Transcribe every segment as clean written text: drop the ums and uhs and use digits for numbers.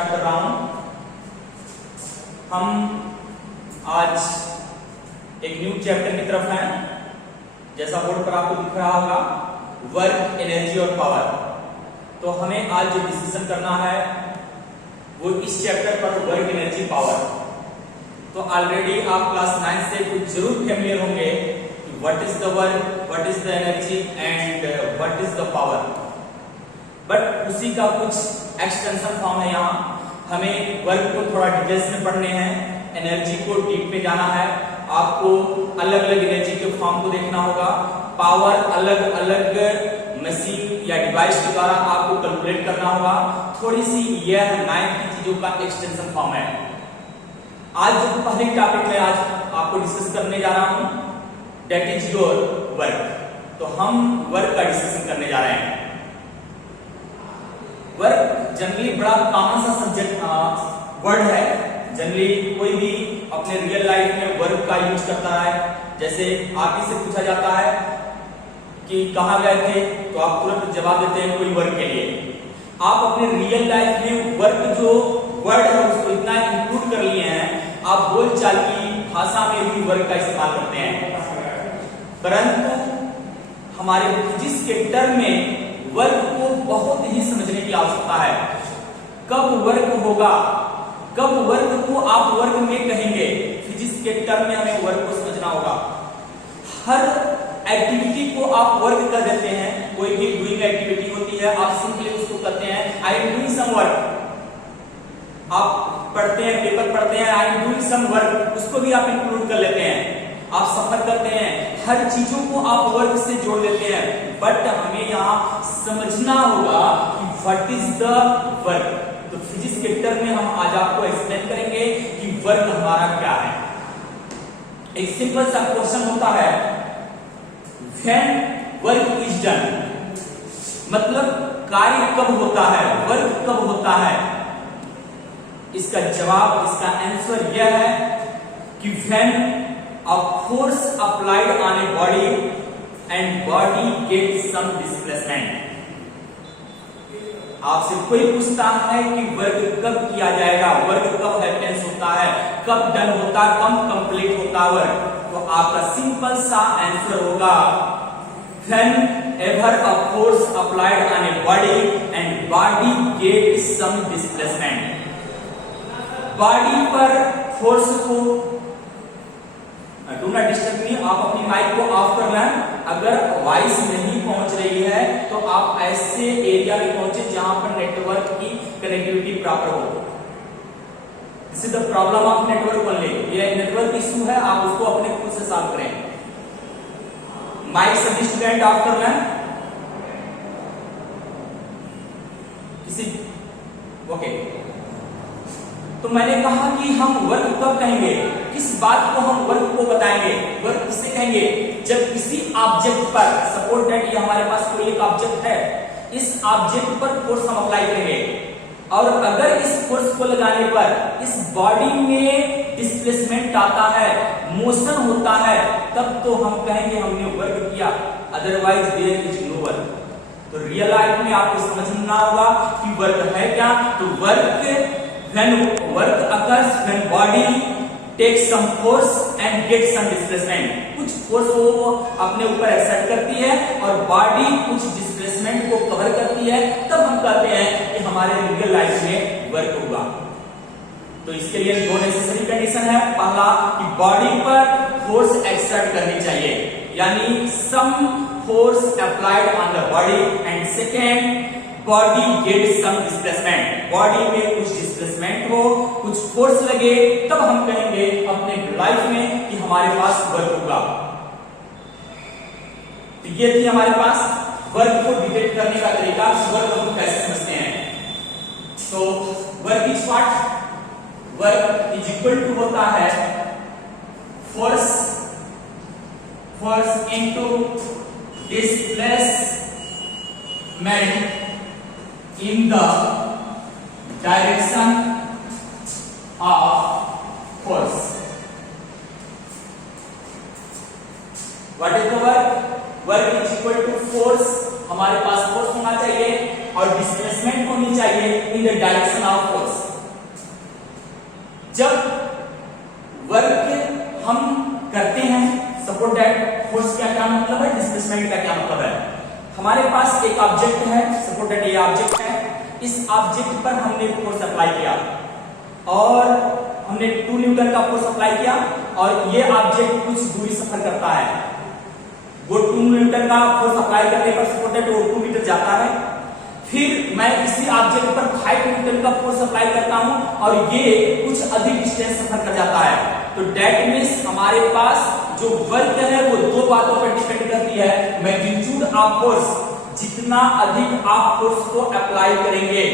Start कर रहा हूं। हम आज एक न्यू चैप्टर की तरफ हैं। जैसा बोर्ड पर आपको दिख रहा होगा, वर्क, एनर्जी और पावर। तो हमें आज जो डिस्कशन करना है वो इस चैप्टर पर वर्क, एनर्जी, पावर। तो ऑलरेडी आप क्लास 9 से कुछ जरूर फेमिलियर होंगे कि what is the work, what is the energy and what is the power. But उसी का कुछ एक्सटेंशन फॉर्म है। यहाँ हमें वर्क को थोड़ा डिटेल्स में पढ़ने हैं, एनर्जी को डीप में जाना है, आपको अलग अलग एनर्जी के फॉर्म को देखना होगा, पावर अलग अलग मशीन या डिवाइस के द्वारा आपको कैलकुलेट करना होगा। थोड़ी सी यह 9 की चीजों का एक्सटेंशन फॉर्म है। आज जो पहले टॉपिक में आज आपको डिस्कस करने जा रहा हूं, दैट इज योर वर्क। तो हम वर्क का डिस्कशन करने जा रहे हैं। वर्क जनरली बड़ा कॉमन सा सब्जेक्ट वर्ड है। जनरली कोई भी अपने रियल लाइफ में वर्क का यूज करता है। जैसे आप ही से पूछा जाता है कि कहाँ गए थे, तो आप तुरंत जवाब देते हैं कोई वर्क के लिए। आप अपने रियल लाइफ में वर्क जो वर्ड है उसको इतना इंक्लूड कर लिए हैं, आप बोलचाल की भाषा में भी वर्क का इस्तेमाल करते हैं। परंतु हमारे फिजिक्स के टर्म में वर्क को बहुत ही समझने की आवश्यकता है। कब वर्क होगा, कब वर्क को आप वर्क में कहेंगे, फिजिक्स के टर्म में हमें वर्क को समझना होगा। हर एक्टिविटी को आप वर्क कर देते हैं। कोई भी डूइंग एक्टिविटी होती है, आप सिंपली उसको कहते हैं I am doing some work. आप पढ़ते हैं, पेपर पढ़ते हैं, I am doing some work, उसको भी आप इंक्लूड कर लेते हैं। आप सफर करते हैं, हर चीजों को आप वर्क से जोड़ लेते हैं। बट हमें यहाँ समझना होगा कि व्हाट इज द वर्क। तो फिजिक्स के टर्म में हम आज आपको एक्सप्लेन करेंगे कि वर्क हमारा क्या है। एक सिंपल सा क्वेश्चन होता है, व्हेन वर्क इज डन, मतलब कार्य कब होता है, वर्क कब होता है। इसका जवाब, इसका आंसर यह है कि when a force applied on a body and body gets some displacement। आपसे कोई पूछता है कि वर्क कब किया जाएगा, वर्क कब हैपेंस होता है, कब डन होता, कब कंप्लीट होता वर्क, तो आपका सिंपल सा आंसर होगा whenever a force applied on a body and body gets some displacement। Body पर फोर्स को, डू नॉट डिस्टर्ब मी, आप अपनी माइक को ऑफ कर लें। अगर वॉइस नहीं पहुंच रही है तो आप ऐसे एरिया में पहुंचे जहां पर नेटवर्क की कनेक्टिविटी प्रॉपर हो। This is the problem of network only. ये नेटवर्क इशू है, आप उसको अपने खुद से सॉल्व करें। माइक सभी स्टूडेंट ऑफ कर लें। किसी ओके। तो मैंने कहा कि हम वर्क कब कहेंगे, किस बात को हम वर्क को बताएंगे, वर्क किसे कहेंगे, जब किसी ऑब्जेक्ट पर, सपोज दैट ये हमारे पास कोई एक ऑब्जेक्ट है, इस ऑब्जेक्ट पर फोर्स हम अप्लाई करेंगे और अगर इस फोर्स को लगाने पर इस बॉडी में डिस्प्लेसमेंट आता है, मोशन होता है, तब तो हम कहेंगे हमने वर्क किया, otherwise there is no work. तो रियल लाइफ में आपको समझना होगा कि वर्क है क्या। तो work when work occurs when body takes some force and gets some displacement। कुछ फोर्स वो अपने ऊपर एक्सर्ट करती है और बॉडी कुछ डिस्प्लेसमेंट को कवर करती है, तब हम कहते हैं कि हमारे रियल लाइफ में वर्क होगा। तो इसके लिए दो नेसेसरी कंडीशन है। पहला कि बॉडी पर फोर्स एक्सर्ट करनी चाहिए, यानी some force applied on the body, and second body get some displacement, body में कुछ डिस्प्लेसमेंट हो, कुछ फोर्स लगे, तब हम कहेंगे अपने लाइफ में कि हमारे पास वर्क होगा। तो ये थी हमारे पास वर्क को डिटेक्ट करने का तरीका, वर्क को कैसे समझते हैं। तो work is what, work is equal to होता है force, force into displacement in the direction of force। What is the work? Work is equal to force, हमारे पास फोर्स होना चाहिए और डिस्प्लेसमेंट होनी चाहिए इन द डायरेक्शन ऑफ फोर्स। हमारे पास एक ऑब्जेक्ट है, सपोज दैट ये ऑब्जेक्ट है, इस ऑब्जेक्ट पर हमने फोर्स अप्लाई किया और हमने 2 न्यूटन का फोर्स अप्लाई किया और ये ऑब्जेक्ट कुछ दूरी सफर करता है। वो 2 न्यूटन का फोर्स अप्लाई करने पर सपोज दैट वो 2 मीटर जाता है। फिर मैं इसी ऑब्जेक्ट पर 5 न्यूटन का फोर्स अप्लाई करता हूं और ये कुछ अधिक डिस्टेंस सफर कर जाता है। तो दैट मींस हमारे पास जो वर्क है वो 2 बातों पर डिपेंड करती है। मैग्नीट्यूड ऑफ फोर्स, जितना अधिक आप फोर्स को अप्लाई करेंगे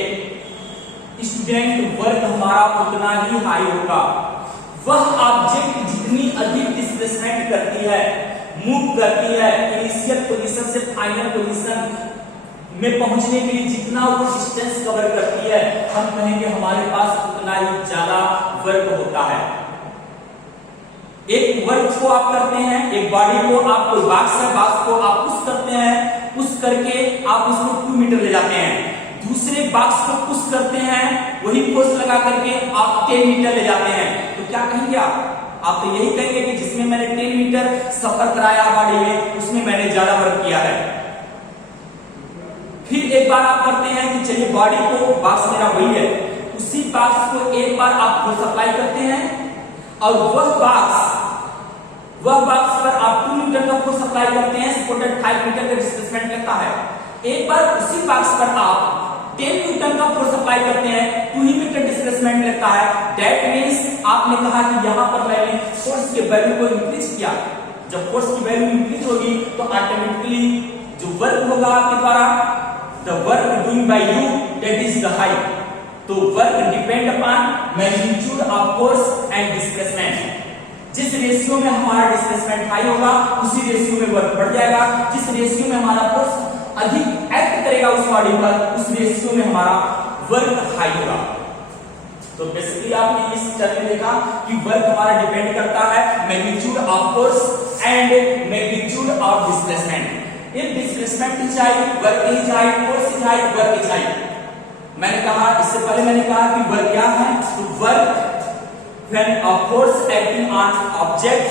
स्टूडेंट, वर्क हमारा उतना ही हाई होगा। वह ऑब्जेक्ट जितनी अधिक डिस्प्लेसमेंट करती है, मूव करती है, इनिशियल पोजीशन से फाइनल पोजीशन में पहुंचने के लिए जितना वो डिस्टेंस कवर करती है, हम कहेंगे हमारे पास उतना ही ज्यादा वर्क होता है। एक वर्क को आप करते हैं, एक बॉडी को आप कोई बॉक्स है, बॉक्स को आप पुश करते हैं, पुश करके आप उसको 2 मीटर ले जाते हैं। दूसरे बॉक्स को पुश करते हैं, वही फोर्स लगा करके आप 10 मीटर ले जाते हैं। तो क्या कहेंगे आप तो यही कहेंगे कि जिसमें मैंने 10 मीटर सफर कराया बॉडी में, उसमें मैंने ज्यादा वर्क किया है। फिर एक बार आप करते हैं कि चलिए बॉडी को, बॉक्स मेरा वही है, उसी बॉक्स को एक बार आप फोर्स अप्लाई करते हैं और वह बॉक्स पर आप 2 न्यूटन का फोर्स अप्लाई करते हैं, सपोर्टेड 5 मीटर का डिस्प्लेसमेंट लगता है। एक बार उसी बॉक्स पर आप 10 न्यूटन का फोर्स अप्लाई करते हैं, 2 ही मीटर डिस्प्लेसमेंट लगता है। दैट मींस आपने कहा कि यहां पर मैंने फोर्स के वैल्यू को इंक्रीज किया। जब फोर्स की वैल्यू इंक्रीज होगी तो ऑटोमेटिकली जो वर्क होगा आपके द्वारा, the work doing by you, that is the height. तो work depend upon magnitude of force and displacement. जिस रेशियो में हमारा डिस्प्लेसमेंट हाई होगा, उसी रेशियो में वर्क बढ़ जाएगा। जिस रेशियो में हमारा फोर्स अधिक एक्ट करेगा उस बॉडी पर, उस रेशियो में हमारा वर्क हाई होगा। तो बेसिकली आपने इस टर्म में देखा कि वर्क हमारा डिपेंड करता है magnitude of force and magnitude of displacement. If displacement is high, work is high, force is high, work is high। मैंने कहा, इससे पहले मैंने कहा कि वर्क क्या है? तो work when a force acting on object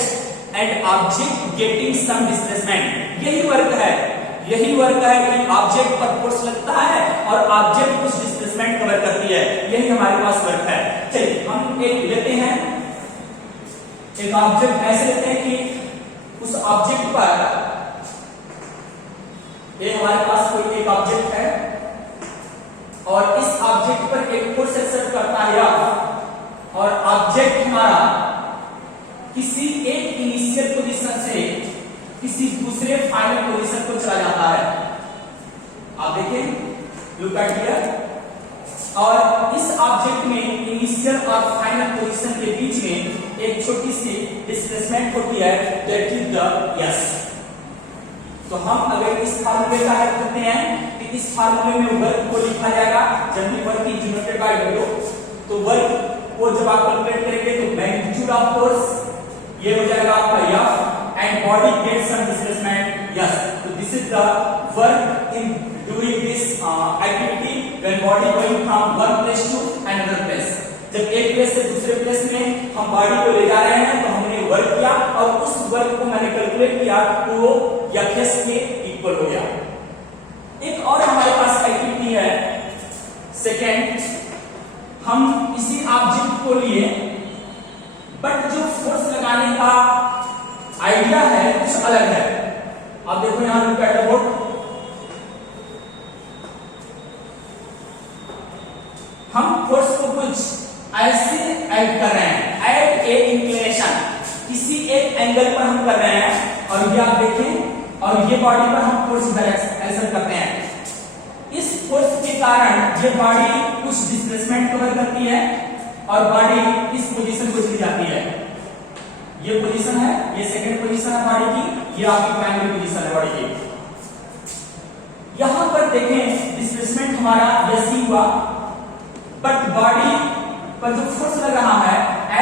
and object getting some displacement, यही वर्क है। यही वर्क है कि ऑब्जेक्ट पर फोर्स लगता है और ऑब्जेक्ट कुछ डिस्प्लेसमेंट कवर करती है, यही हमारे पास वर्क है। चलिए हम एक लेते हैं, एक ऑब्जेक्ट ऐसे लेते हैं कि उस ऑब्जेक्ट पर, ये हमारे पास कोई एक ऑब्जेक्ट है और इस ऑब्जेक्ट पर एक फोर्स एक्सर्ट करता है और ऑब्जेक्ट हमारा किसी एक इनिशियल पोजीशन से किसी दूसरे फाइनल पोजीशन को चला जाता है। आप देखें, लुक एट हियर। और इस ऑब्जेक्ट में इनिशियल और फाइनल पोजीशन के बीच में एक छोटी सी डिस्प्लेसमेंट होती है, दैट इज द एस। तो हम अगर इस फार्मूले का हेल्प करते हैं कि इस फार्मूले में वर्क को लिखा जाएगा, generally work is denoted by W। तो वर्क को जब आप कैलकुलेट करेंगे तो मैग्नीट्यूड ऑफ फोर्स ये हो जाएगा आपका F and body gets some displacement S। तो this is the work in during this activity when body going from one place to another place. जब एक प्लेस से दूसरे प्लेस में हम बॉडी को ले जा रहे हैं तो हमने वर्क किया और उस वर्क को मैंने कैलकुलेट किया तो वो Fs के इक्वल हो गया। एक और हमारे पास एक्टिविटी है सेकेंड, हम इसी ऑब्जेक्ट को लिए बट जो फोर्स लगाने का आइडिया है कुछ अलग है। आप देखो यहां लुक एट द बोर्ड, हम फोर्स को कुछ ऐसे ऐड कर रहे हैं, एट ए इंक्लिनेशन, किसी एक एंगल पर हम कर रहे हैं और ये आप देखें, और ये बॉडी पर हम फोर्स एक्सर्ट करते हैं। इस फोर्स के कारण ये बॉडी कुछ डिस्प्लेसमेंट कवर करती है और बॉडी इस पोजीशन को चली जाती है। ये पोजीशन है, ये सेकंड पोजीशन है बॉडी की, ये आपकी प्राइमरी पोजीशन है बॉडी की। यहां पर देखें डिस्प्लेसमेंट हमारा ऐसी हुआ, बट बॉडी पर जो फोर्स लग रहा है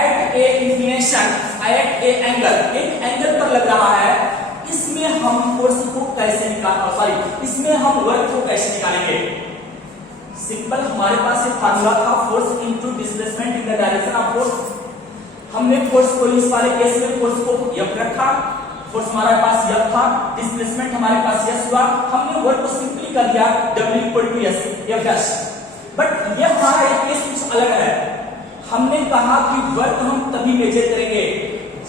at a inclination, at a angle, एक एंगल पर लग रहा है, इसमें हम फोर्स को कैसे इसमें हम वर्क को कैसे निकालेंगे? सिंपल, हमारे पास एक फार्मूला था, force into displacement in the direction of force. हमने फोर्स को इस वाले केस में फोर्स को F रखा, फोर्स हमारे पास F था, डिस्प्लेसमेंट हमारे पास S हुआ, हमने वर्क को सिंपली कर दिया W = F'। बट ये हमारा एक केस कुछ अलग है। हमने कहा कि वर्क हम तभी मेजर करेंगे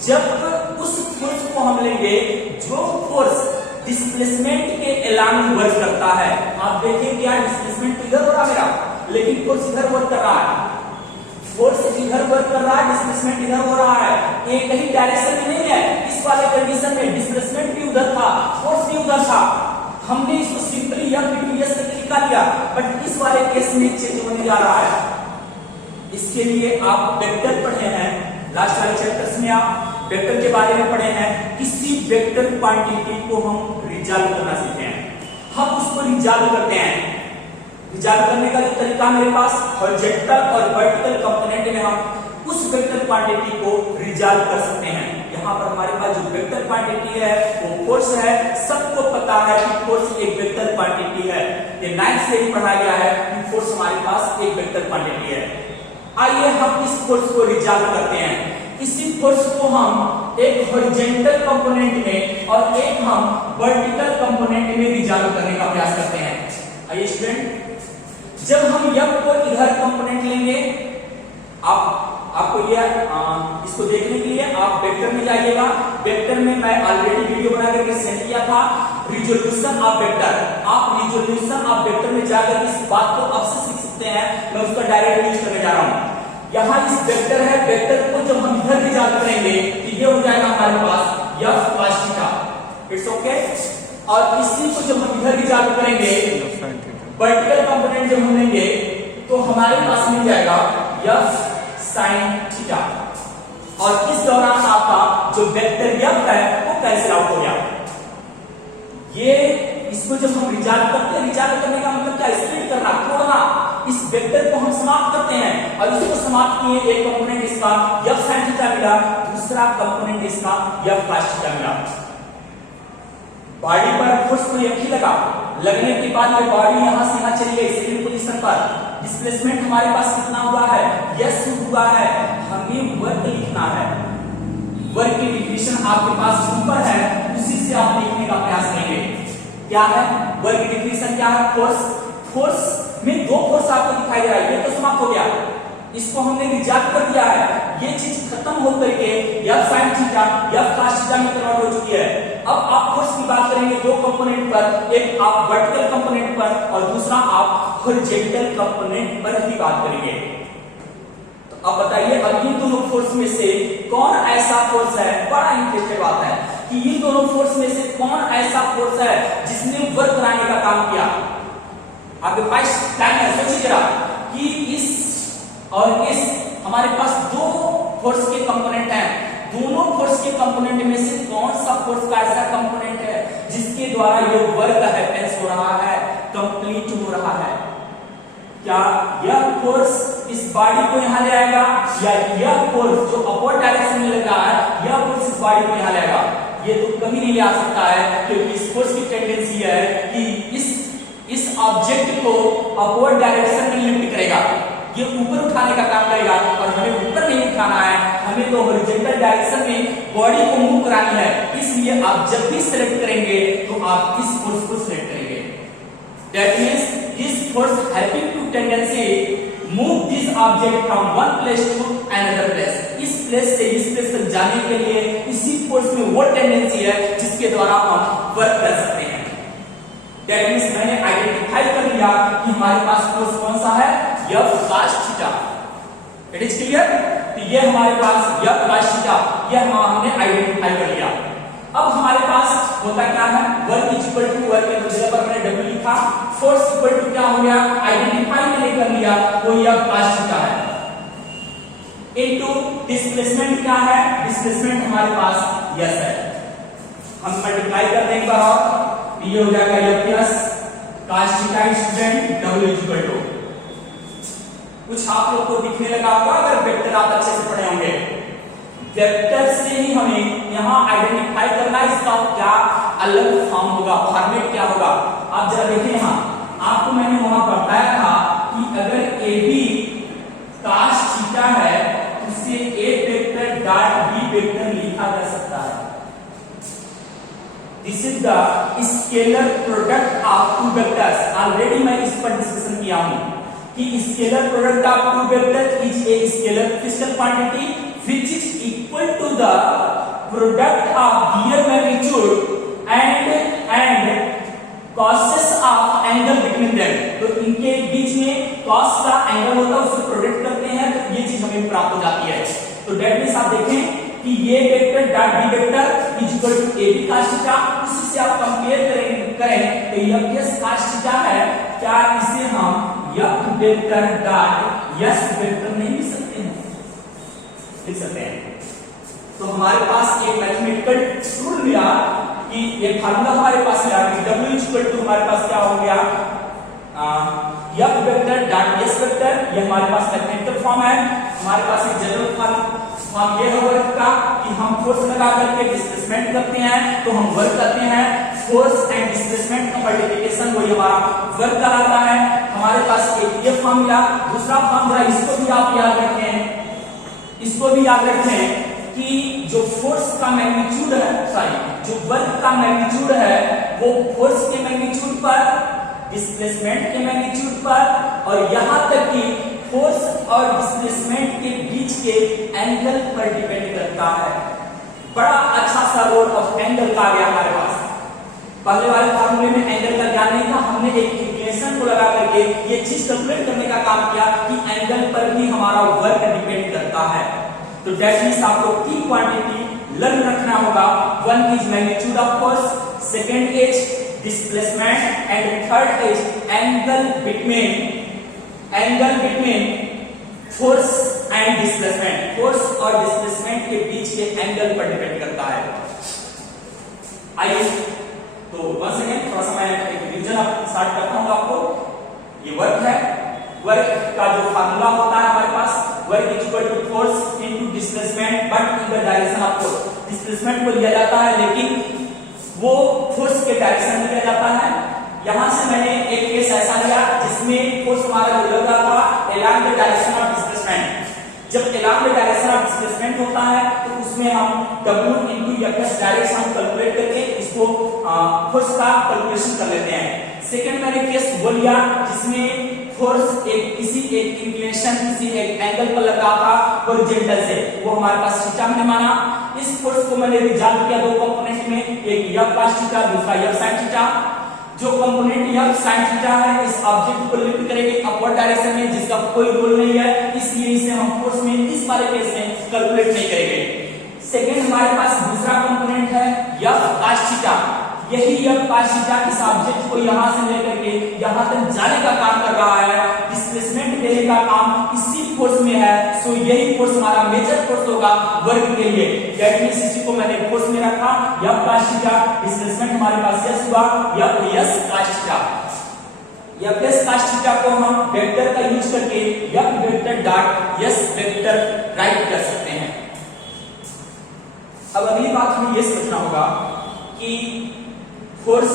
जब उस फोर्स को हम लेंगे जो फोर्स डिस्प्लेसमेंट के अलांग वर्क करता है। आप देखें क्या डिस्प्लेसमेंट इधर हो रहा है मेरा, लेकिन फोर्स इधर वर्क कर रहा है, फोर्स इधर वर्क कर रहा है, डिस्प्लेसमेंट इधर हो रहा है, एक ही डायरेक्शन में नहीं है। इस वाले कंडीशन में डिस्प्लेसमेंट भी उधर था, फोर्स भी उधर था, हमने इसको सिंपली F करके निकाल लिया। बट इस वाले केस में चेंज होने जा रहा है। इसके लिए आप वेक्टर पढ़े हैं, लास्ट वाले चैप्टर्स में आप वेक्टर के बारे में पढ़े हैं। किसी वेक्टर क्वांटिटी को हम रिजॉल्व करना सीखे हैं, हम उसको रिजॉल्व करते हैं। रिजॉल्व करने का जो तरीका मेरे पास हॉरिजॉन्टल और वर्टिकल कंपोनेंट में हम उस वेक्टर क्वांटिटी को रिजॉल्व कर सकते हैं। यहाँ पर हमारे पास जो वेक्टर क्वांटिटी है वो फोर्स है। सबको पता है कि फोर्स एक वेक्टर क्वांटिटी है, ये 9th से ही पढ़ा गया है कि फोर्स हमारे पास एक वेक्टर क्वांटिटी है। आइए हम इस फोर्स को रिजॉल्व करते हैं। इसी फोर्स को हम एक हॉरिजॉन्टल कंपोनेंट में और एक हम वर्टिकल कंपोनेंट में रिजॉल्व करने का प्रयास करते हैं। आइए स्टूडेंट, जब हम F को इधर कंपोनेंट लेंगे, आपको ये इसको देखने के लिए आप वेक्टर में जाइएगा। वेक्टर में मैं ऑलरेडी वीडियो बना करके सेंड किया था, रिजोल्यूशन ऑफ वेक्टर। आप रिजोल्यूशन ऑफ वेक्टर में जाकर इस बात को अब से सीख सकते हैं, मैं उसका डायरेक्ट यूज करने जा रहा हूं। यहाँ इस वेक्टर है, वेक्टर को जब हम इधर रिजॉल्व करेंगे तो ये हो जाएगा हमारे पास F cos theta, it's okay. और इसी को जब हम इधर रिजॉल्व करेंगे, वर्टिकल कंपोनेंट जब हम लेंगे तो हमारे पास मिल जाएगा F sin थीटा। और इस दौरान आपका जो वेक्टर F है वो कैंसिल आउट हो गया। ये इसको जब हम रिजॉल्व करते हैं, रिजॉल्व करने का मतलब क्या, स्प्लिट करना, तोड़ना। इस वेक्टर को हम समाप्त करते हैं और इसको समाप्त किए, एक कंपोनेंट इसका F sin थीटा मिला, दूसरा कंपोनेंट इसका F cos थीटा मिला। बॉडी पर फोर्स तो एक ही लगा, लगने के बाद ये बॉडी यहां से यहां चली गई सेकंड पोजीशन पर। डिस्प्लेसमेंट हमारे पास कितना हुआ है, यस हुआ है। हमें वर्क लिखना है, वर्क की डिफिनेशन आपके पास ऊपर है, उसी से आप लिखने का प्रयास करेंगे। क्या है वर्क की डिफिनेशन, क्या है फोर्स। फोर्स में दो फोर्स आपको दिखाई दे रहा है, ये तो समाप्त हो गया, इसको हमने रिजॉल्व कर दिया है। ये चीज खत्म होकर के F sin theta F cos theta में कन्वर्ट हो चुकी है। अब आप फोर्स की बात करेंगे दो कंपोनेंट पर, एक आप वर्टिकल कंपोनेंट पर और दूसरा आप हॉरिजॉन्टल कंपोनेंट पर ही बात करेंगे। तो अब बताइए, अब इन दोनों फोर्स में से कौन ऐसा फोर्स है, बड़ा इंटरेस्टिंग बात है कि इन दोनों फोर्स में से कौन ऐसा फोर्स है जिसने वर्क कराने का काम किया। आपके पास टाइम है, सोचिए जरा कि इस और इस हमारे पास दो फोर्स के कंपोनेंट हैं, दोनों फोर्स के कंपोनेंट में से कौन सा फोर्स का ऐसा कंपोनेंट है जिसके द्वारा ये वर्क हैपेंस हो रहा है, कंप्लीट हो रहा है। क्या यह फोर्स इस बॉडी को यहां ले आएगा, या यह फोर्स जो अपवर्ड डायरेक्शन में लग रहा है यह फोर्स इस बॉडी को यहां ले आएगा। ये तो कभी नहीं ले आ सकता है, क्योंकि इस फोर्स की टेंडेंसी है कि इस ऑब्जेक्ट को अपवर्ड डायरेक्शन में लिफ्ट करेगा, ये ऊपर उठाने का काम करेगा। और हमें ऊपर नहीं उठाना है, हमें तो हॉरिजॉन्टल डायरेक्शन में बॉडी को मूव करानी है। इसलिए आप जब भी सिलेक्ट करेंगे तो आप इस फोर्स को सिलेक्ट करेंगे। That means this force having to tendency move this object from one place to another place. इस प्लेस से इस प्लेस तक जाने के लिए इसी फोर्स में वो टेंडेंसी है जिसके द्वारा हम वर्क कर सकते हैं। दैट मींस मैंने आइडेंटिफाई कर लिया कि हमारे पास फोर्स कौन सा है, F cos theta. It is clear. तो ये हमारे पास F cos थीटा, ये हमने आइडेंटिफाई कर लिया। अब हमारे पास होता क्या है, work is equal to work के जगह पर मैंने W लिखा, फोर्स इक्वल टू क्या हो गया, आइडेंटिफाई मैंने कर लिया, वो F cos थीटा है, इनटू डिस्प्लेसमेंट क्या है, डिस्प्लेसमेंट हमारे पास यस है। हम मल्टीप्लाई कर देंगे बाहर, ये हो जाएगा F plus cos theta student W is equal to, कुछ आप लोग को दिखने लगा होगा अगर वेक्टर आप अच्छे से पढ़े होंगे। वेक्टर से ही हमें यहाँ आइडेंटिफाई करना है इसका क्या अलग फॉर्म होगा, फॉर्मेट क्या होगा। आप जरा देखिए, यहाँ आपको मैंने वहां बताया था कि अगर AB cos थीटा है तो उसे A vector dot B vector लिखा जा सकता है। This is the scalar product of two vectors. Already मैं इस पर डिस्कशन किया हूं कि scalar product of two vector is a scalar physical quantity which is equal to the product of their magnitude and causes of angle between them. तो इनके बीच में cos का एंगल होता है, उससे प्रोडक्ट करते हैं तो ये चीज हमें प्राप्त हो जाती है। तो दैट मींस आप देखें कि A vector dot B vector is equal to A B cos theta, उसी से आप कंपेयर करें तो ये s cos थीटा है। क्या इसे हम f vector dot s vector नहीं लिख सकते हैं? लिख सकते हैं। तो हमारे पास एक मैथमेटिकल रूल मिला कि ये फार्मूला हमारे पास मिला कि w इक्वल टू हमारे पास क्या हो गया f vector dot s vector, ये हमारे पास मैथमेटिकल फॉर्म है। हमारे पास एक जनरल फॉर्म ये है वर्क का कि हम फोर्स लगा करके डिस्प्लेसमेंट करते हैं, तो हम वर्क करते हैं। फोर्स एंड डिस्प्लेसमेंट का मल्टीप्लिकेशन वही हमारा वर्क कहलाता है। हमारे पास एक ये फॉर्म मिला। दूसरा फॉर्म जरा इसको भी आप याद रखें, इसको भी याद रखें कि जो फोर्स का मैग्नीट्यूड है, सॉरी जो वर्क का मैग्नीट्यूड है वो फोर्स के मैग्नीट्यूड पर, डिस्प्लेसमेंट के मैग्नीट्यूड पर और यहां तक कि फोर्स और डिस्प्लेसमेंट के बीच के एंगल पर डिपेंड करता है। बड़ा अच्छा सा रोल ऑफ एंगल का आ गया हमारे पास। पहले वाले फार्मूले में एंगल का ज्ञान नहीं था, हमने एक इक्वेशन को लगा करके ये चीज कैलकुलेट करने का काम किया कि एंगल पर भी हमारा वर्क डिपेंड करता है। तो दैट मींस आपको तीन क्वांटिटी लर्न रखना होगा। One is magnitude of force, second is displacement and third is angle between force and displacement. Force और डिस्प्लेसमेंट के बीच के एंगल पर डिपेंड करता है। आइए तो वंस अगेन थोड़ा सा मैं एक रिवीजन स्टार्ट करता हूं आपको। ये वर्क है, वर्क का जो फार्मूला होता है हमारे पास, work is equal to force into displacement but in the direction of force. Displacement को लिया जाता है लेकिन वो फोर्स के डायरेक्शन में लिया जाता है। यहां से मैंने एक केस ऐसा लिया जिसमें फोर्स हमारा लग रहा था along the direction of displacement। जब along the direction of displacement होता है तो उसमें हम W into Fs डायरेक्ट हम कैलकुलेट करके इसको फोर्स का कैलकुलेशन कर लेते हैं। सेकंड मैंने केस वो लिया जिसमें फोर्स एक किसी एक इंक्लिनेशन किसी एक एंगल पर लगा था हॉरिजॉन्टल से, वो हमारे पास थीटा हमने माना। इस फोर्स को मैंने रिजॉल्व किया दो कंपोनेंट में, एक F cos थीटा, दूसरा F sin थीटा। जो कंपोनेंट F sin थीटा है इस ऑब्जेक्ट को लिफ्ट करेंगे अपवर्ड डायरेक्शन में, जिसका कोई रोल नहीं है, इसलिए इसे हम फोर्स में इस वाले केस में कैलकुलेट नहीं करेंगे। सेकंड हमारे पास दूसरा कंपोनेंट है F cos थीटा। यही F cos थीटा इस ऑब्जेक्ट को यहां से लेकर के यहां तक जाने का काम कर रहा है, डिस्प्लेसमेंट देने का काम इसी फोर्स में है। सो यही फोर्स हमारा मेजर फोर्स होगा वर्क के लिए। दैट मींस इसी को मैंने फोर्स में रखा F cos थीटा, डिस्प्लेसमेंट हमारे पास s हुआ F cos theta. F cos theta को हम वेक्टर का यूज करके F vector dot s vector right कर सकते हैं। अब अगली बात हमें यह समझना होगा कि फोर्स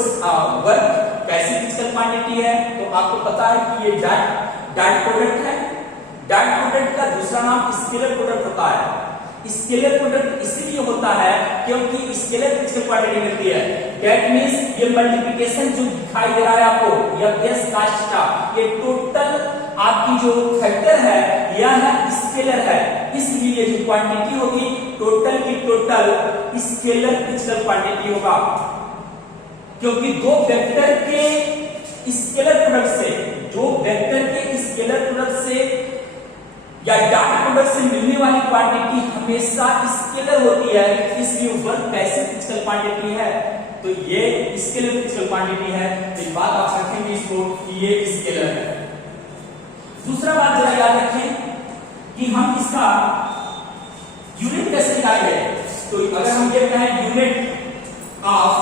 वर्क कैसी फिजिकल क्वांटिटी है। तो आपको पता है कि ये डॉट प्रोडक्ट है। डॉट प्रोडक्ट का दूसरा नाम स्केलर प्रोडक्ट होता है। स्केलर प्रोडक्ट इसलिए होता है क्योंकि स्केलर फिजिकल क्वांटिटी होती है। दैट मींस ये मल्टीप्लिकेशन जो दिखाई दे रहा है आपको F cos थीटा, ये टोटल आपकी जो फैक्टर है यह है स्केलर है, इसलिए जो क्वांटिटी होगी टोटल की टोटल स्केलर फिजिकल क्वांटिटी होगा। क्योंकि दो वेक्टर के स्केलर प्रोडक्ट से, जो वेक्टर के स्केलर प्रोडक्ट से या डॉट प्रोडक्ट से मिलने वाली क्वांटिटी हमेशा स्केलर होती है, इसलिए वर्क कैसे फिजिकल क्वांटिटी है। तो ये स्केलर फिजिकल क्वांटिटी है। तो बात आप रखेंगे इसको कि ये स्केलर है। दूसरा बात जरा याद रखें कि हम इसका यूनिट कैसे निकालेंगे। तो अगर हम ये कहें unit of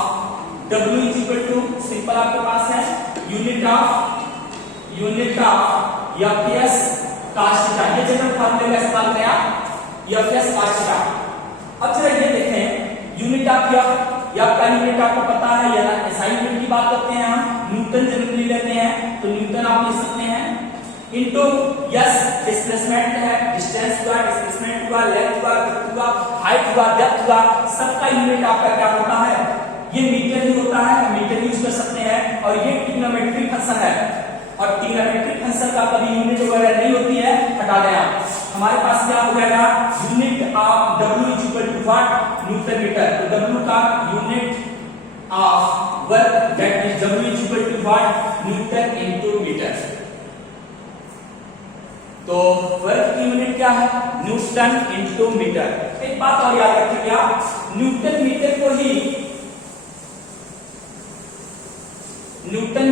W is equal to, simple आपके पास है unit of Fs cos theta. ये जनरल फार्मूले का इस्तेमाल किया Fs cos थीटा। अब जरा ये देखें यूनिट ऑफ F का यूनिट आपको पता है, या SI यूनिट की बात करते हैं हम, न्यूटन जनरली लेते हैं, तो न्यूटन आप ले सकते हैं इनटू S डिस्प्लेसमेंट है, डिस्टेंस हुआ, डिस्प्लेसमेंट हुआ, लेंथ हुआ, ब्रेड्थ हुआ, हाइट हुआ, डेप्थ हुआ, सबका यूनिट आपका क्या होता है ये मीटर ही होता है, हम मीटर यूज कर सकते हैं। और ये ट्रिग्नोमेट्रिक फंक्शन है, और ट्रिग्नोमेट्रिक फंक्शन का कभी यूनिट वगैरह नहीं होती है, हटा दें आप। हमारे पास क्या हो जाएगा, unit of W is equal to what, newton metre. तो W का unit of work that is W is equal to what, newton into metre. तो वर्क की यूनिट क्या है, न्यूटन इनटू मीटर। एक बात और याद रखिए आप, न्यूटन मीटर को ही न्यूटन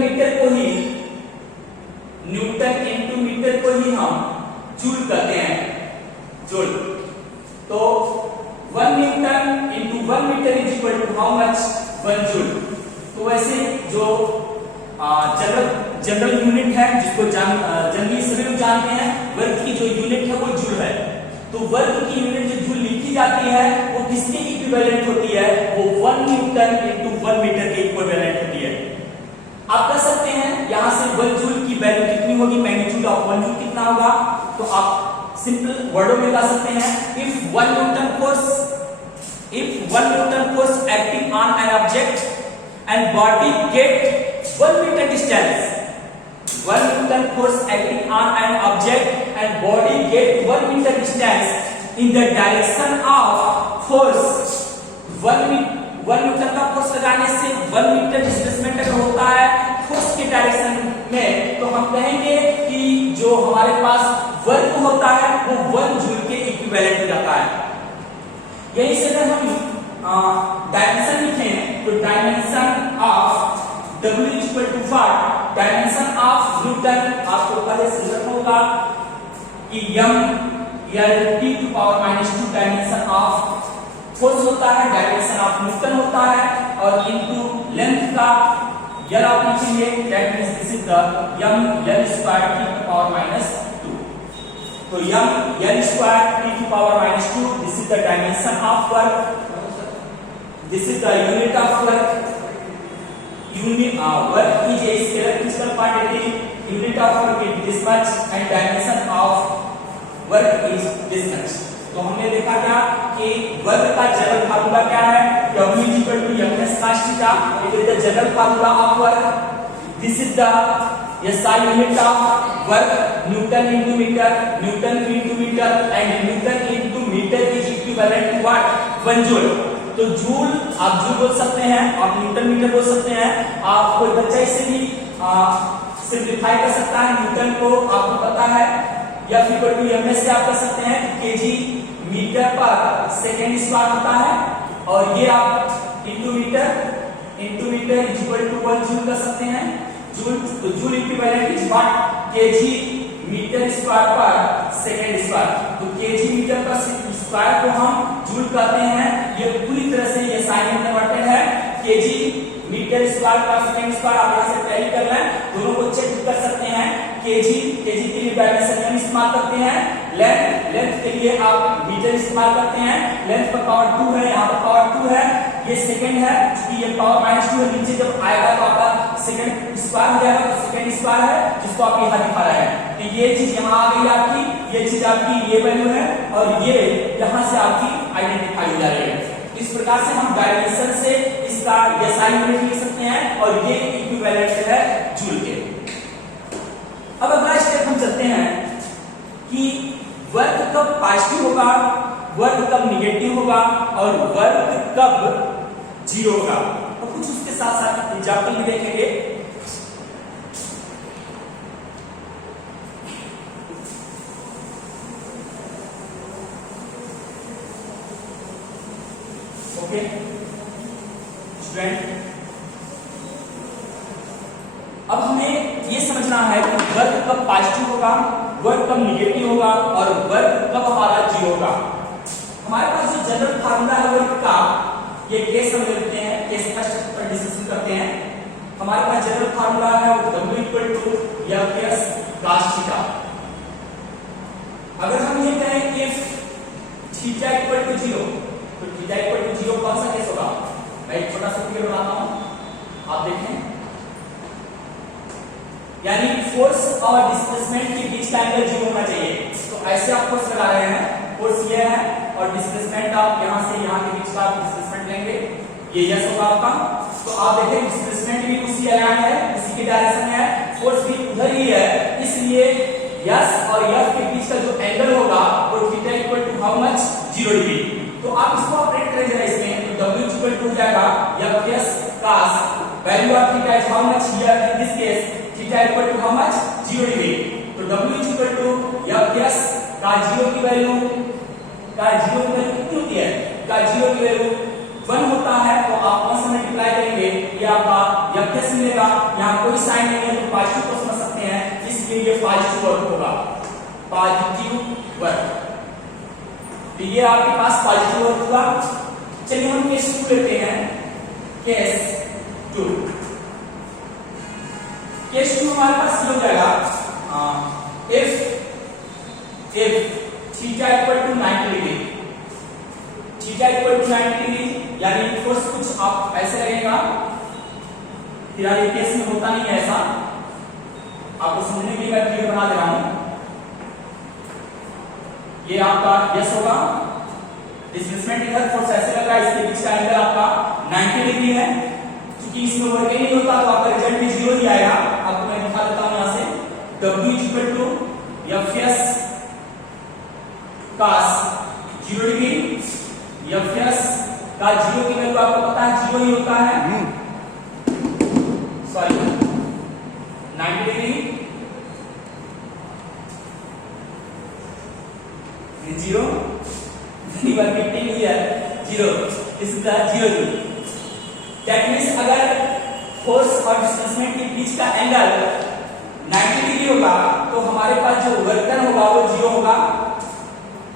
इनटू मीटर को ही हम जूल कहते हैं, जूल। तो 1 newton into 1 metre is equal to how much, 1 joule. तो वैसे जो जनरल यूनिट है, जिसको जनरली सभी लोग जानते हैं, वर्क की जो यूनिट है वो जूल है। तो वर्क की यूनिट जो जूल लिखी जाती है वो किसके इक्विवेलेंट होती है, वो 1 न्यूटन इनटू 1 मीटर के इक्विवेलेंट होती है। आप कह सकते हैं यहां से 1 जूल की वैल्यू कितनी होगी, मैग्नीट्यूड ऑफ 1 जूल कितना होगा। तो आप सिंपल वर्डों में कह सकते हैं, if 1 Newton force acting on an object and body get 1 meter distance, 1 Newton force acting on an object and body get 1 meter distance in the direction of force 1 Newton का force लगाने से 1 metre displacement अगर होता है force के direction में, तो हम कहेंगे कि जो हमारे पास वर्क होता है वो 1 जूल के इक्विवेलेंट हो जाता है। यही से अगर हम डायमेंशन लिखें तो dimension of W is equal to what, dimension of newton आपको पहले से रखना होगा कि m L t to power -2 dimension of force होता है, डायमेंशन ऑफ न्यूटन होता है, और इनटू लेंथ का L आप लिखेंगे, that means this is the m L square t to power -2। तो m L square t to power -2, this is the dimension of work, this is the unit of work. Work is a scalar physical quantity, unit of work is this much and dimension of work is this much। तो हमने देखा क्या कि work का general formula क्या है, W is equal to m s cos theta, it is the general formula of work, this is the SI unit of work, Newton into meter, Newton into meter and Newton into meter is equivalent to what, 1 joule। तो joule आप joule बोल सकते हैं, आप Newton metre बोल सकते हैं, आप कोई बच्चा इसे भी सिंप्लीफाई कर सकता है, न्यूटन को आपको पता है, या फिर इक्वल टू एमएस से आप कर सकते हैं, kg metre per second square होता है, और ये आप into metre is equal to 1 joule कर सकते हैं। जूल, तो joule equivalent is what, kg metre square per second square. तो केजी मीटर पर स्क्वायर को हम जूल कहते हैं, ये पूरी तरह से ये साइन में कन्वर्टेड है, KG metre square per second square. आप यहां से टैली कर लें, दोनों को चेक कर सकते हैं। केजी के लिए डायमेंशन हम इस्तेमाल करते हैं, लेंथ के लिए आप मीटर इस्तेमाल करते हैं, लेंथ पर पावर 2 है, यहाँ पर पावर 2 है, ये सेकंड है, क्योंकि ये पावर -2 है, नीचे जब आएगा तो आपका सेकंड स्क्वायर हो जाएगा, तो सेकंड स्क्वायर है जिसको आप यहाँ दिखा रहे हैं। तो ये चीज यहाँ आ गई आपकी, ये चीज आपकी ये वैल्यू है, और ये यहाँ से आपकी आइडेंटिफाई हो जा रही है। इस प्रकार से हम डायमेंशन से इसका SI यूनिट लिख सकते हैं, और ये इक्विवेलेंट है जूल के। अब अगला स्टेप हम चलते हैं कि वर्क कब पॉजिटिव होगा, वर्क कब निगेटिव होगा, और वर्क कब 0 होगा। तो कुछ उसके साथ साथ एग्जाम्पल भी देखेंगे। ओके स्टूडेंट, अब हमें ये समझना है कि वर्क कब पॉजिटिव होगा, वर्क कब निगेटिव होगा, और वर्क कब हमारा 0 होगा। हमारे पास जो जनरल फार्मूला है वर्क का, ये केस हम लेते हैं, केस फर्स्ट पर डिस्कशन करते हैं। हमारे पास जनरल फार्मूला है W equal to F cos theta. अगर हम ये कहें कि थीटा इक्वल टू 0, तो थीटा इक्वल टू 0 कौन सा केस होगा। मैं एक छोटा सा फिगर बनाता हूं, आप देखें, यानी फोर्स और डिस्प्लेसमेंट के बीच का एंगल 0 होना चाहिए। तो ऐसे आप फोर्स लगा रहे हैं, फोर्स ये है और डिस्प्लेसमेंट आप यहां से यहां के बीच का डिस्प्लेसमेंट लेंगे, ये यस होगा आपका। तो आप देखें डिस्प्लेसमेंट भी उसी अलाइन है, उसी की डायरेक्शन है, फोर्स भी उधर ही है, इसलिए यस और एफ के बीच का जो एंगल होगा वो theta equal to how much 0 degree. तो आप इसको ऑपरेट करें जरा इसमें, तो W इक्वल टू हो जाएगा F S cos value of theta is how much here in this case theta equal to how much 0 degree. तो W equal to F S का 0 की वैल्यू कितनी होती है, का 0 की वैल्यू 1 होता है, तो आप 1 से मल्टीप्लाई करेंगे, ये आपका एफ एस मिलेगा। यहाँ कोई साइन नहीं है तो पॉजिटिव को समझ सकते हैं, इसलिए ये पॉजिटिव वर्क होगा, पॉजिटिव वर्क। तो ये आपके पास पॉजिटिव वर्क होगा। चलिए हम केस 2 लेते हैं, केस 2। केस 2 हमारे पास ये हो जाएगा if theta equal to 90 degree, theta equal to 90 degree, यानी फोर्स कुछ आप ऐसे लगेगा, फिर ये केस में होता नहीं है ऐसा, आपको समझने के लिए मैं क्लियर बना दे रहा हूं। ये आपका यस होगा, डिस्प्लेसमेंट इधर, फोर्स ऐसे लग रहा है, इसके बीच का एंगल आपका 90 डिग्री है। क्योंकि इसमें वर्क ही नहीं होता तो आपका रिजल्ट भी 0 ही आएगा। आपको मैं दिखा देता हूं यहां से, W equal to F S cos 0 degree, F S का 0 की वैल्यू आपको पता है 0 ही होता है, सॉरी 90 डिग्री 0 वर्किंग है 0, this is the 0। That means अगर फोर्स और डिस्प्लेसमेंट के बीच का एंगल 90 डिग्री होगा तो हमारे पास जो वर्क डन होगा वो 0 होगा।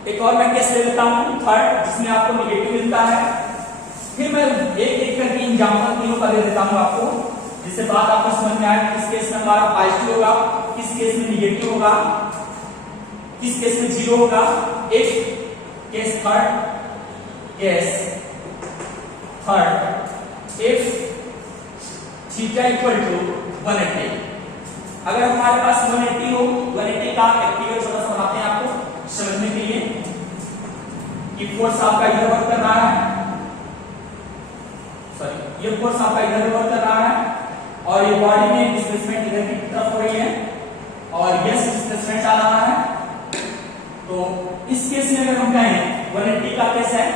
एक और मैं केस ले लेता हूं थर्ड, जिसमें आपको नेगेटिव मिलता है। फिर मैं एक एक करके एग्जांपल तीनों का दे देता हूं आपको, जिससे बात आपको समझ में आए। किस केस में हमारा पॉजिटिव होगा, किस केस में नेगेटिव होगा, किस केस में 0 होगा। एक case third if theta equal to 180। अगर हमारे पास 180 हो, 180 का एक्टिवेट थोड़ा सा बनाते हैं आपको समझने के लिए कि फोर्स आपका इधर वर्क कर रहा है, सॉरी ये फोर्स आपका इधर वर्क कर रहा है और ये बॉडी में डिस्प्लेसमेंट इधर की तरफ हो रही है और यस डिस्प्लेसमेंट आ रहा है। तो इस केस में अगर हम कहें 180 का केस है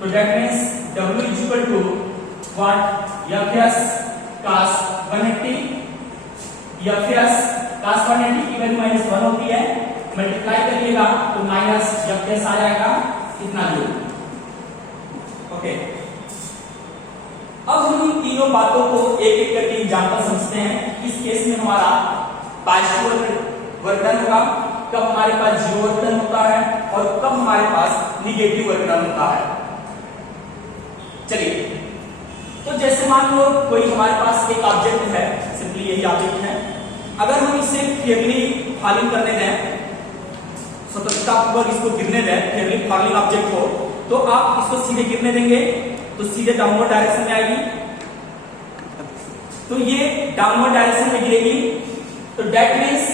तो that means W is equal to what, F S cos 180, F S cos 180 की वैल्यू -1 होती है, मल्टीप्लाई करिएगा तो माइनस एफ एस आ जाएगा इतना दूर। ओके, अब हम इन तीनों बातों को एक एक करके एग्जांपल समझते हैं। इस केस में हमारा पॉजिटिव वर्क डन होगा, कब हमारे पास 0 वर्क डन होता है और कब हमारे पास निगेटिव वर्क डन होता है। चलिए, तो जैसे मान लो कोई हमारे पास एक ऑब्जेक्ट है, सिंपली यही ऑब्जेक्ट है, अगर हम इसे फेयरली फॉलिंग करने दें, स्वतंत्रतापूर्वक इसको गिरने दें, फेयरली फॉलिंग ऑब्जेक्ट हो, तो आप इसको सीधे गिरने देंगे तो सीधे डाउनवर्ड डायरेक्शन में आएगी, तो ये डाउनवर्ड डायरेक्शन में गिरेगी। तो दैट मींस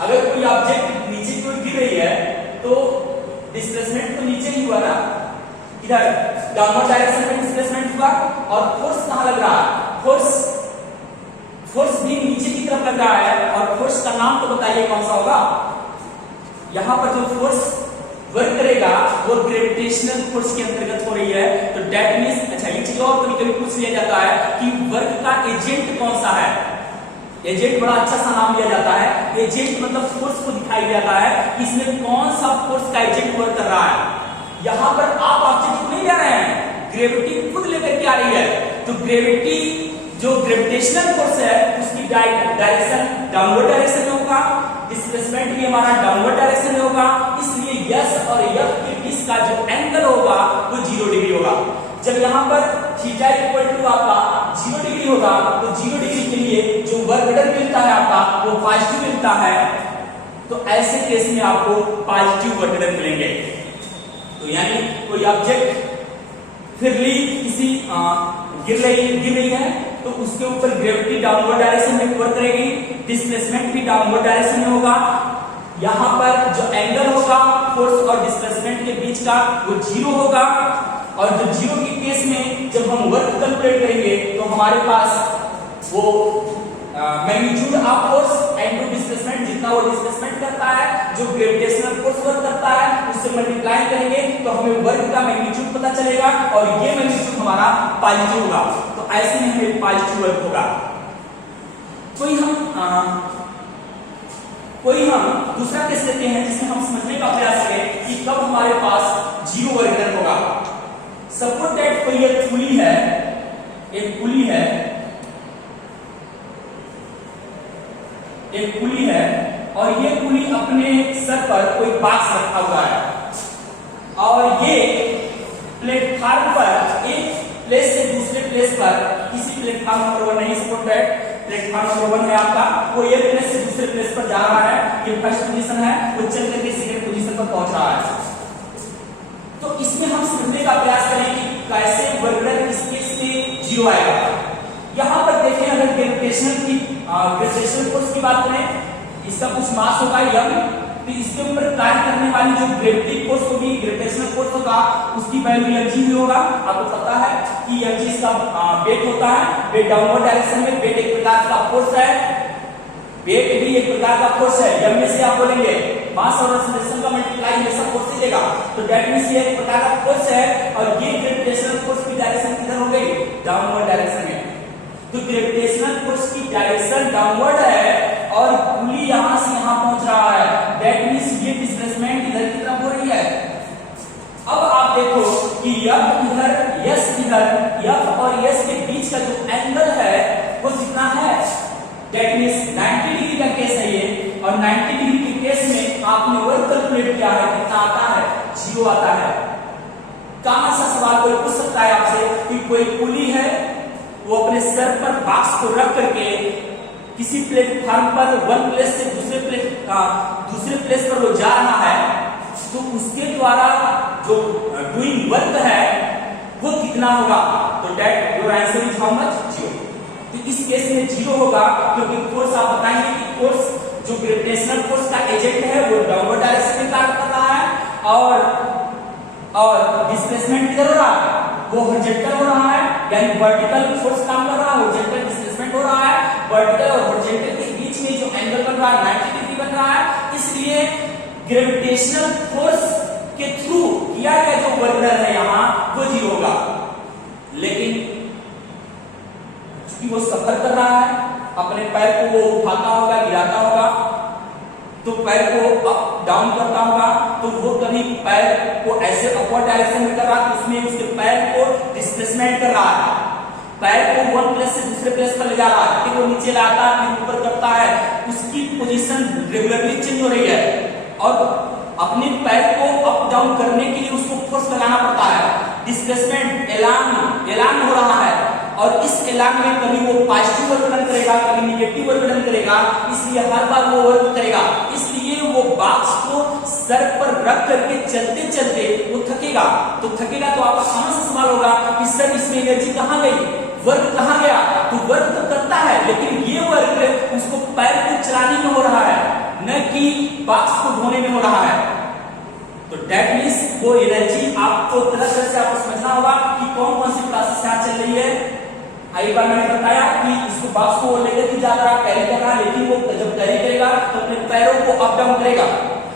अगर कोई ऑब्जेक्ट नीचे की ओर गिर रही है तो डिस्प्लेसमेंट तो नीचे ही हुआ ना, इधर डाउनवर्ड डायरेक्शन में डिस्प्लेसमेंट हुआ और फोर्स कहां लग रहा है, फोर्स भी नीचे की तरफ लग रहा है और फोर्स का नाम तो बताइए कौन सा होगा। यहां पर जो फोर्स वर्क करेगा वो ग्रेविटेशनल फोर्स के अंतर्गत हो रही है। तो दैट मींस, अच्छा ये चीज और कभी पूछ लिया जाता है कि वर्क का एजेंट कौन सा है। एजेंट बड़ा अच्छा सा नाम लिया जाता है, एजेंट मतलब फोर्स को दिखाई जाता है कि इसमें कौन सा फोर्स का एजेंट वर्क कर रहा है। यहां पर आप ऑब्जेक्ट को नहीं ले रहे हैं, ग्रेविटी खुद लेकर के आ रही है। तो ग्रेविटी जो ग्रेविटेशनल फोर्स है उसकी डायरेक्शन डाउनवर्ड डायरेक्शन में होगा, डिस्प्लेसमेंट भी हमारा डाउनवर्ड डायरेक्शन में होगा, इसलिए यस और एफ के बीच का जो एंगल होगा वो 0 डिग्री होगा। जब यहाँ पर थीटा इक्वल टू आपका 0 डिग्री होगा तो 0 डिग्री के लिए जो वर्क डन मिलता है आपका वो पॉजिटिव मिलता है। तो ऐसे केस में आपको पॉजिटिव वर्क डन मिलेंगे। तो यानी कोई ऑब्जेक्ट फिरली किसी गिर रही है तो उसके ऊपर ग्रेविटी डाउनवर्ड डायरेक्शन में वर्क करेगी, डिस्प्लेसमेंट भी डाउनवर्ड डायरेक्शन में होगा। यहाँ पर जो एंगल होगा फोर्स और डिस्प्लेसमेंट के बीच का वो 0 होगा। और जो जीरो के केस में जब हम वर्क कैलकुलेट करेंगे तो हमारे पास वो magnitude of force into displacement, जितना वो डिस्प्लेसमेंट करता है, जो ग्रेविटेशनल फोर्स वर्क करता है, उससे मल्टीप्लाई करेंगे तो हमें वर्क का मैग्नीट्यूड पता चलेगा और ये मैग्नीट्यूड हमारा पॉजिटिव होगा। तो ऐसे में हमें पॉजिटिव वर्क होगा। कोई हम दूसरा केस लेते हैं जिसमें हम समझने का प्रयास करें कि कब हमारे पास जीरो वर्क डन होगा। सपोज दैट कोई एक पुली है, एक पुली है, एक पुली है और ये पुली अपने सर पर कोई बॉक्स रखा हुआ है और ये प्लेटफार्म पर एक प्लेस से दूसरे प्लेस पर किसी प्लेटफार्म नंबर 1 नहीं, सपोज दैट प्लेटफार्म नंबर 1 है आपका, वो एक प्लेस से दूसरे प्लेस पर जा रहा है, ये फर्स्ट पोजीशन है, वो चल करके सेकंड पोजीशन पर पहुंच रहा है। तो इसमें हम समझने का प्रयास करें कि कैसे वर्क डन इस केस में जीरो आएगा। यहां पर देखें, अगर ग्रेविटेशनल फोर्स की बात करें, इसका कुछ मास होगा m, तो इसके ऊपर कार्य करने वाली जो ग्रेविटी फोर्स होगी, ग्रेविटेशनल फोर्स होगा, उसकी वैल्यू mg भी होगा। आपको पता है कि mg इसका वेट होता है, वेट डाउनवर्ड डायरेक्शन में, वेट एक प्रकार का फोर्स है, वेट भी एक प्रकार का फोर्स है। m में से आप बोलेंगे मास और एक्सेलरेशन का मल्टीप्लाई हमेशा फोर्स से देगा, तो दैट मींस ये एक प्रकार का फोर्स है और ये ग्रेविटेशनल फोर्स की डायरेक्शन किधर हो गई, डाउनवर्ड डायरेक्शन में। तो ग्रेविटेशनल फोर्स की डायरेक्शन डाउनवर्ड है और पुली यहां से यहां पहुंच रहा है, दैट मींस ये डिस्प्लेसमेंट इधर की तरफ हो रही है। अब आप देखो कि F इधर, S इधर, F और S के बीच का जो एंगल है वो कितना है, दैट मींस 90 डिग्री का केस है ये, और 90 डिग्री के केस में आपने वर्क कैलकुलेट किया है, कितना आता है, जीरो आता है। कहां सा सवाल कोई पूछ सकता है आपसे कि कोई पुली है, वो अपने सर पर बॉक्स को रख करके किसी प्लेटफार्म पर वन प्लेस से दूसरे प्लेस पर वो जा रहा है, तो उसके द्वारा जो डूइंग वर्क है वो कितना होगा, तो that your answer is how much, zero. तो इस केस में जीरो होगा क्योंकि फोर्स आप बताएंगे कि फोर्स जो ग्रेविटेशनल फोर्स का एजेंट है वो डाउनवर्ड डायरेक्शन में कार्य कर रहा है और डिस्प्लेसमेंट किधर हो रहा है, वो हॉरिजॉन्टल हो रहा है, यानी वर्टिकल फोर्स काम कर रहा है, हॉरिजॉन्टल डिस्प्लेसमेंट हो रहा है। वर्टिकल और हॉरिजॉन्टल के बीच में जो एंगल बन रहा है 90 डिग्री बन रहा है, इसलिए ग्रेविटेशनल फोर्स के थ्रू किया गया जो वर्क डन है यहां वो जीरो होगा। लेकिन चूंकि वो सफर कर रहा है, अपने पैर को वो उठाता होगा, गिराता होगा, तो पैर को अप डाउन करता होगा, तो वो कभी पैर को ऐसे अपवर्ड डायरेक्शन में कर रहा है, उसमें उसके पैर को डिस्प्लेसमेंट कर रहा है, पैर को वन प्लेस से दूसरे प्लेस पर ले जा रहा है, फिर वो नीचे लाता है, फिर ऊपर करता है, उसकी पोजीशन रेगुलरली चेंज हो रही है और अपने पैर को अप डाउन करने के लिए उसको फोर्स लगाना पड़ता है। डिस्प्लेसमेंट एलान हो रहा है और इस एलान में कभी वो पॉजिटिव वर्क डन करेगा, कभी नेगेटिव वर्क डन करेगा, इसलिए हर बार वो वर्क करेगा। इसलिए वो बॉक्स को सर पर रख करके चलते चलते वो थकेगा, तो आपका समझ से सवाल होगा कि सर इसमें एनर्जी कहां गई, वर्क कहां गया, तो वर्क तो करता है लेकिन ये वर्क उसको पैर को चलाने में हो रहा है, न कि बॉक्स को धोने में हो रहा है। तो दैट मींस वो एनर्जी आपको तरह से आपको समझना होगा कि कौन कौन सी प्रोसेस यहां चल रही है। एक बार मैंने बताया कि इसको बॉक्स को लेकर के जा रहा है, कैरी कर रहा है, लेकिन वो जब कैरी करेगा तो अपने पैरों को अप डाउन करेगा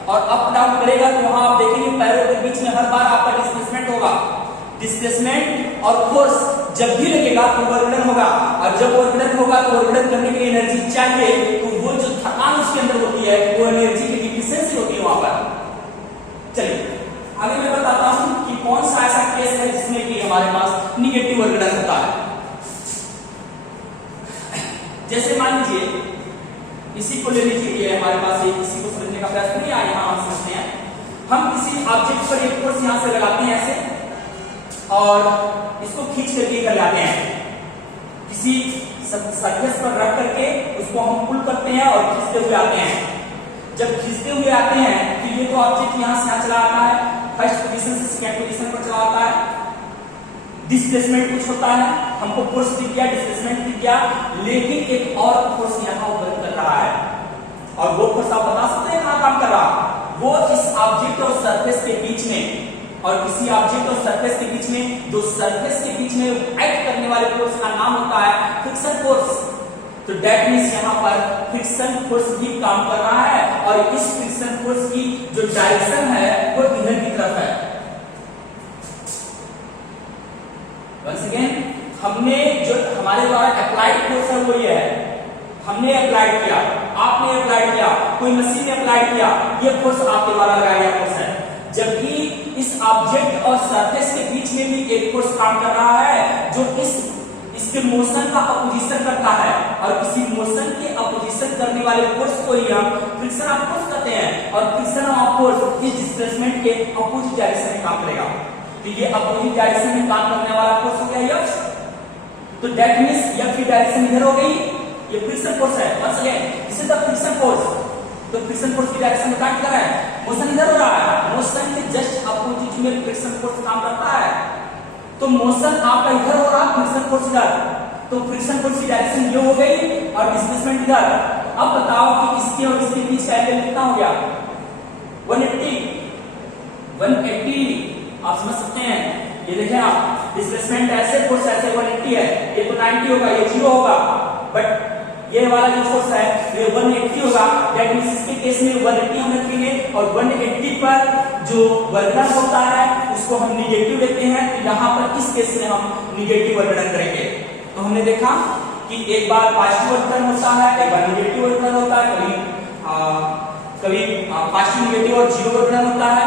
और अप डाउन करेगा तो वहां आप देखेंगे पैरों के बीच में हर बार आपका डिस्प्लेसमेंट होगा। डिस्प्लेसमेंट और फोर्स जब भी लगेगा तो वर्क डन होगा, और जब वर्क डन होगा तो वर्क डन करने के लिए एनर्जी चाहिए, तो वो जो थकान उसके अंदर होती है वो एनर्जी की डिफिशियंसी होती है वहां पर। चलिए आगे मैं बताता हूं कि कौन सा ऐसा केस है जिसमें कि हमारे पास निगेटिव वर्क डन होता है। जैसे मान लीजिए इसी को ले लीजिए, ये हमारे पास इसी को समझने का प्रयास करिए, यहां हम समझते हैं। हम किसी ऑब्जेक्ट पर एक फोर्स यहां से लगाते हैं ऐसे और इसको खींच करके कर लाते हैं, किसी सरफेस पर रख करके उसको हम पुल करते हैं और खींचते हुए आते हैं। जब खींचते हुए आते हैं तो ये तो ऑब्जेक्ट यहां से यहां चला आता है, फर्स्ट पोजीशन से सेकंड पोजीशन पर चला आता है। डिस्प्लेसमेंट कुछ होता है, हमको फोर्स दिख गया, डिस्प्लेसमेंट दिख गया, लेकिन एक और फोर्स यहां वर्क कर रहा है और वो फोर्स आप बता सकते हैं कहां काम कर रहा है, वो इस ऑब्जेक्ट और सरफेस के बीच में और किसी ऑब्जेक्ट और सरफेस के बीच में, जो सरफेस के बीच में एक्ट करने वाले फोर्स का नाम होता है फ्रिक्शन फोर्स। तो दैट मींस यहाँ पर फ्रिक्शन फोर्स भी काम कर रहा है और इस फ्रिक्शन फोर्स की जो डायरेक्शन है वो इधर की तरफ है। वंस अगेन हमने जो हमारे द्वारा अप्लाइड फोर्स है वो ये है, हमने अप्लाइड किया, आपने अप्लाइड किया, कोई मशीन ने अप्लाइड किया, ये फोर्स आपके द्वारा लगाया गया फोर्स है। जबकि इस ऑब्जेक्ट और सरफेस के बीच में भी एक फोर्स काम कर रहा है जो इसके मोशन का अपोजिशन करता है और किसी मोशन के अपोजिशन करने वाले फोर्स को ही हम फ्रिक्शन ऑफ फोर्स कहते हैं और फ्रिक्शन ऑफ फोर्स इस डिस्प्लेसमेंट के अपोजिट डायरेक्शन में काम करेगा। तो ये अपोजिट डायरेक्शन में काम करने वाला फोर्स हो गया F। तो दैट मींस F की डायरेक्शन इधर हो गई, ये फ्रिक्शन फोर्स है। Once again this is the friction force. तो फ्रिक्शन फोर्स की डायरेक्शन में क्या कर रहा है, मोशन इधर हो रहा है, मोशन के जस्ट अपोजिट में फ्रिक्शन फोर्स काम करता है। तो मोशन आपका इधर हो रहा है, फ्रिक्शन फोर्स इधर, तो फ्रिक्शन फोर्स की डायरेक्शन ये हो गई और डिस्प्लेसमेंट इधर। अब बताओ कि इसके और इसके बीच का एंगल कितना हो गया, 180 आप समझ सकते हैं। ये देखें आप, डिस्प्लेसमेंट ऐसे फोर्स ऐसे 180 है, ये तो 90 होगा, ये 0 होगा, बट ये वाला जो फोर्स है ये 180 होगा। दैट मींस इसके केस में 180 हम रखेंगे और 180 पर जो वर्गडन होता है उसको हम निगेटिव लेते हैं। तो यहाँ पर इस केस में हम निगेटिव वर्गडन करेंगे। तो हमने देखा कि एक बार पॉजिटिव वर्गडन होता है, एक बार निगेटिव वर्गडन होता है, कभी पॉजिटिव निगेटिव और जीरो वर्गडन होता है।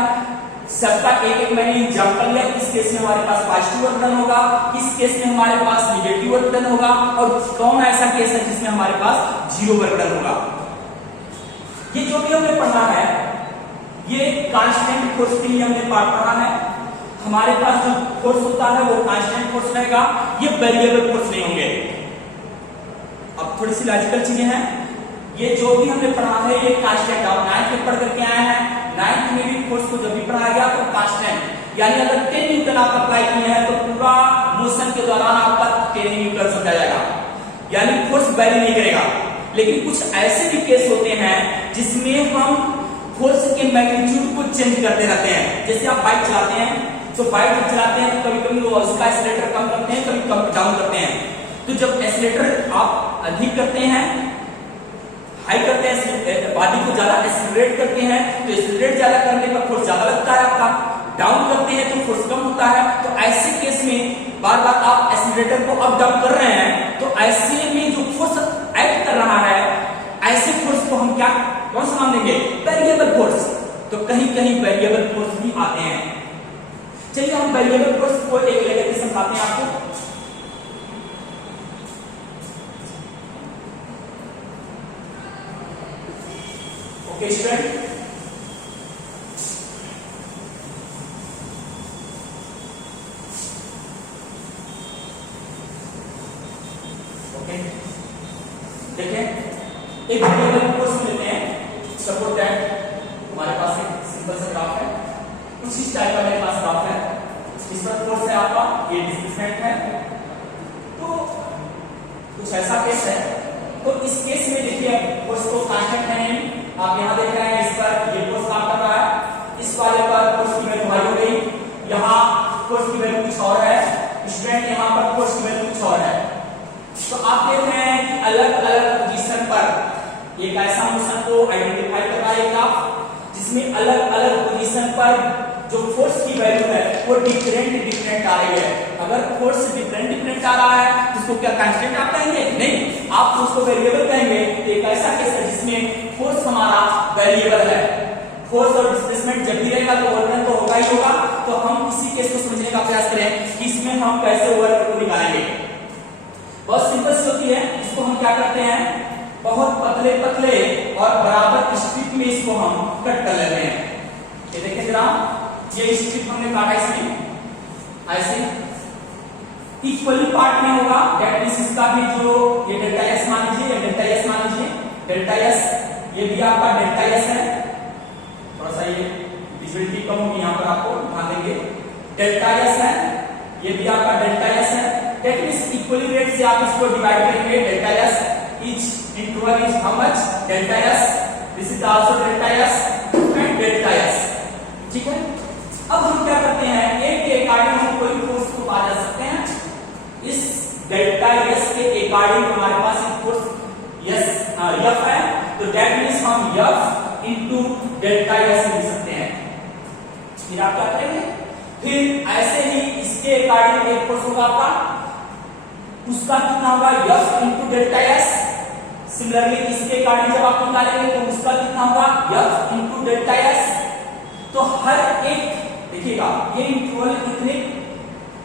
सबका एक एक मैंने एग्जांपल लिया। इस केस में हमारे पास पॉजिटिव वर्गडन होगा, इस केस में हमारे पास निगेटिव वर्गडन होगा और कौन ऐसा केस है जिसमें हमारे पास जीरो वर्गडन होगा। ये जो भी हमने पढ़ा है ये कांस्टेंट फोर्स के लिए हमने पढ़ा है। हमारे पास जो फोर्स होता है वो कांस्टेंट फोर्स रहेगा, ये वेरिएबल फोर्स नहीं होंगे। अब थोड़ी सी लॉजिकल चीजें हैं, ये जो भी हमने पढ़ा है ये कांस्टेंट, आप 9th में पढ़ करके आए हैं। 9th में भी फोर्स को जब भी पढ़ाया गया तो कांस्टेंट, यानी अगर 10 न्यूटन आप अप्लाई किए हैं तो पूरा मोशन के दौरान आपका 10 न्यूटन समझा जाएगा, यानी फोर्स वैरी नहीं करेगा। लेकिन कुछ ऐसे भी केस होते हैं जिसमें हम फोर्स के मैग्नीट्यूड को चेंज करते रहते हैं। जैसे आप बाइक चलाते हैं, तो बाइक जब चलाते हैं तो कभी कभी वो उसका एक्सीलरेटर कम करते हैं, कभी कम डाउन करते हैं। तो जब एक्सीलरेटर आप अधिक करते हैं, हाई करते हैं, बॉडी को ज्यादा एक्सीलरेट करते हैं, तो एक्सीलरेट ज्यादा करने पर फोर्स ज्यादा लगता है आपका, डाउन करते हैं तो फोर्स कम होता है। तो ऐसे केस में बार बार आप एक्सीलरेटर को अप डाउन कर रहे हैं, तो ऐसे में जो फोर्स एक्ट कर रहा है ऐसे फोर्स को हम क्या कौन सा नाम देंगे, वेरिएबल फोर्स। तो कहीं कहीं वेरिएबल फोर्स भी आते हैं। चलिए हम वेरिएबल फोर्स को एक लेकर के समझाते हैं आपको। ओके स्टूडेंट, ओके देखिए एक वेरिएबल फोर्स लेते हैं। सपोज दैट हमारे पास एक सिंपल सा ग्राफ है, कुछ इस टाइप का मेरे पास ग्राफ है। इस पर फोर्स है आपका, ये डिस्प्लेसमेंट है, तो कुछ ऐसा केस है। तो इस केस में देखिए फोर्स को कांस्टेंट है, आप यहां देख रहे हैं इस पर ये फोर्स काम कर रहा है, इस वाले पर फोर्स की वैल्यू हाई हो गई, यहाँ फोर्स की वैल्यू कुछ और है, स्टूडेंट यहाँ पर फोर्स की वैल्यू कुछ और है। तो आप देख रहे हैं कि अलग अलग पोजीशन पर एक ऐसा मोशन को आइडेंटिफाई कर रहा है ग्राफ, जिसमें अलग अलग पोजीशन पर जो फोर्स की वैल्यू है वो डिफरेंट आ रही है। अगर फोर्स डिफरेंट आ रहा है तो उसको क्या कांस्टेंट आप कहेंगे? नहीं, आप उसको वेरिएबल कहेंगे। एक ऐसा केस है जिसमें फोर्स हमारा वेरिएबल है। फोर्स और डिस्प्लेसमेंट जब भी रहेगा तो वर्क तो होगा ही होगा। तो हम इसी केस को समझने का प्रयास करें कि इसमें हम कैसे वर्क को निकालेंगे। बहुत सिंपल सी होती है। इसको हम क्या करते हैं, बहुत पतले पतले और बराबर स्ट्रिप में इसको हम कट कर लेते हैं। ये देखिए जरा, ये स्ट्रिप हमने काटा इसमें ऐसे इक्वली पार्ट में होगा। दैट मींस इसका भी जो ये डेल्टा एस मान लीजिए, डेल्टा एस मान लीजिए, डेल्टा एस ये भी आपका डेल्टा एस है। थोड़ा सा ये विजुअलिटी कम होगी, यहाँ पर आपको ध्यान देंगे। डेल्टा एस है, ये भी आपका डेल्टा एस है। दैट मींस इक्वली रेट से आप इसको डिवाइड करेंगे। Delta S each into 1 is how much? Delta S. This is also delta S and delta S. ठीक है। अब हम क्या करते हैं, डेल्टा एस के अकॉर्डिंग हमारे पास एक फोर्स यस एफ है, तो दैट मींस हम एफ इनटू डेल्टा एस लिख सकते हैं। फिर आप क्या करेंगे, फिर ऐसे ही इसके अकॉर्डिंग एक फोर्स होगा आपका, उसका कितना होगा F into delta S. Similarly इसके अकॉर्डिंग जब आप निकालेंगे तो उसका कितना होगा एफ इनटू डेल्टा एस। तो हर एक देखिएगा ये इंटरवल कितने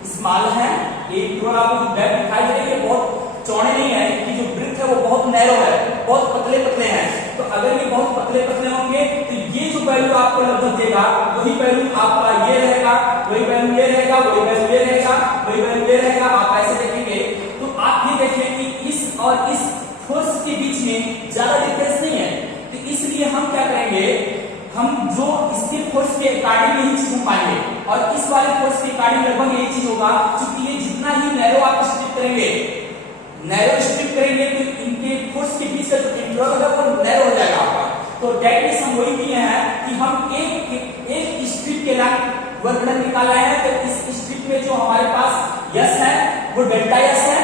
स्मॉल है, ये इंटरवल आपको गैप दिखाई दे रही है बहुत चौड़े नहीं है, कि जो ब्रेथ है वो बहुत नैरो है, बहुत पतले पतले हैं। तो अगर ये बहुत पतले पतले होंगे तो ये जो वैल्यू आपको लगभग देगा वही वैल्यू आपका ये रहेगा, वही वैल्यू ये रहेगा, वही वैल्यू ये रहेगा, वही वैल्यू ये रहेगा। आप ऐसे देखेंगे तो आप ये देखें कि इस और इस फोर्स के बीच में ज्यादा डिफरेंस नहीं है। तो इसलिए हम क्या करेंगे, हम जो इसके फोर्स के अकॉर्डिंग यही चीज हम पाएंगे और इस वाले फोर्स के अकॉर्डिंग लगभग यही चीज होगा। क्योंकि ये जितना ही नैरो आप स्ट्रिप करेंगे, नैरो स्ट्रिप करेंगे तो इनके फोर्स के बीच का जो इंटरवल है वो नैरो हो जाएगा आपका। तो दैट मींस हम वही किए हैं कि हम एक स्ट्रिप के लिए वर्क डन निकाल रहे हैं। तो इस स्ट्रिप में जो हमारे पास यस है वो डेल्टा यस है,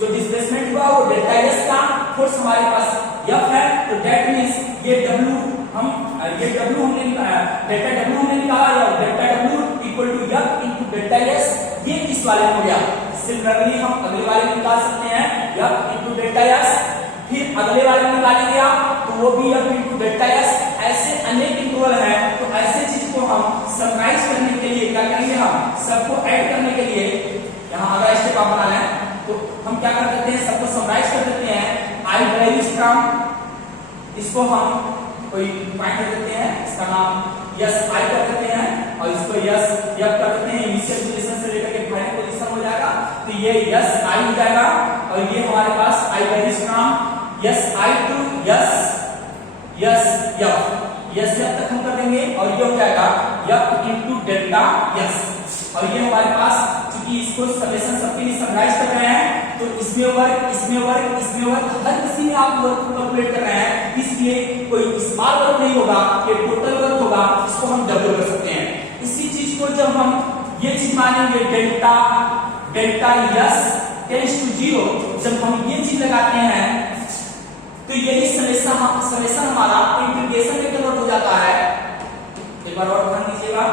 जो डिस्प्लेसमेंट हुआ वो डेल्टा यस का, फोर्स हमारे पास एफ है। तो दैट मींस ये डब्ल्यू हमने डेल्टा डब्ल्यू हमने निकाला, या delta W equal to F into delta S, ये इस वाले हो गया। सिमिलरली हम अगले वाले निकाल सकते हैं एफ इनटू डेल्टा एस, फिर अगले वाले निकालेंगे आप तो वो भी एफ इनटू डेल्टा एस। ऐसे अनेक इंटरवल है, तो ऐसे चीज को हम समराइज करने के लिए क्या करेंगे, हम सबको ऐड करने के लिए यहाँ अगर स्टेप आप बना लें तो हम क्या कर देते हैं, सबको समराइज कर देते हैं। आई वैल्यूज फ्रॉम, इसको हम कोई पॉइंट देते हैं, इसका नाम यस आई कर देते हैं और इसको यस एफ कर देते हैं। इनिशियल पोजीशन से लेकर के फाइनल पोजीशन हो जाएगा, तो ये यस आई हो जाएगा और ये हमारे पास आई values from S I to S F, S F तक हम कर देंगे और ये हो जाएगा एफ इनटू डेल्टा यस। और ये हमारे पास चूंकि इसको समेशन सबके लिए समराइज कर रहे हैं तो इसमें वर्क हर किसी में आप वर्क को कैलकुलेट कर रहे हैं, इसलिए कोई स्मॉल वर्क नहीं होगा, ये टोटल वर्क होगा, इसको हम डब्ल्यू कर सकते हैं। इसी चीज को जब हम ये चीज मानेंगे डेल्टा यस टेंड्स टू 0, जब हम ये चीज लगाते हैं तो यही समेशन हमारा इंटीग्रेशन में कन्वर्ट हो जाता है। एक बार और ध्यान दीजिएगा,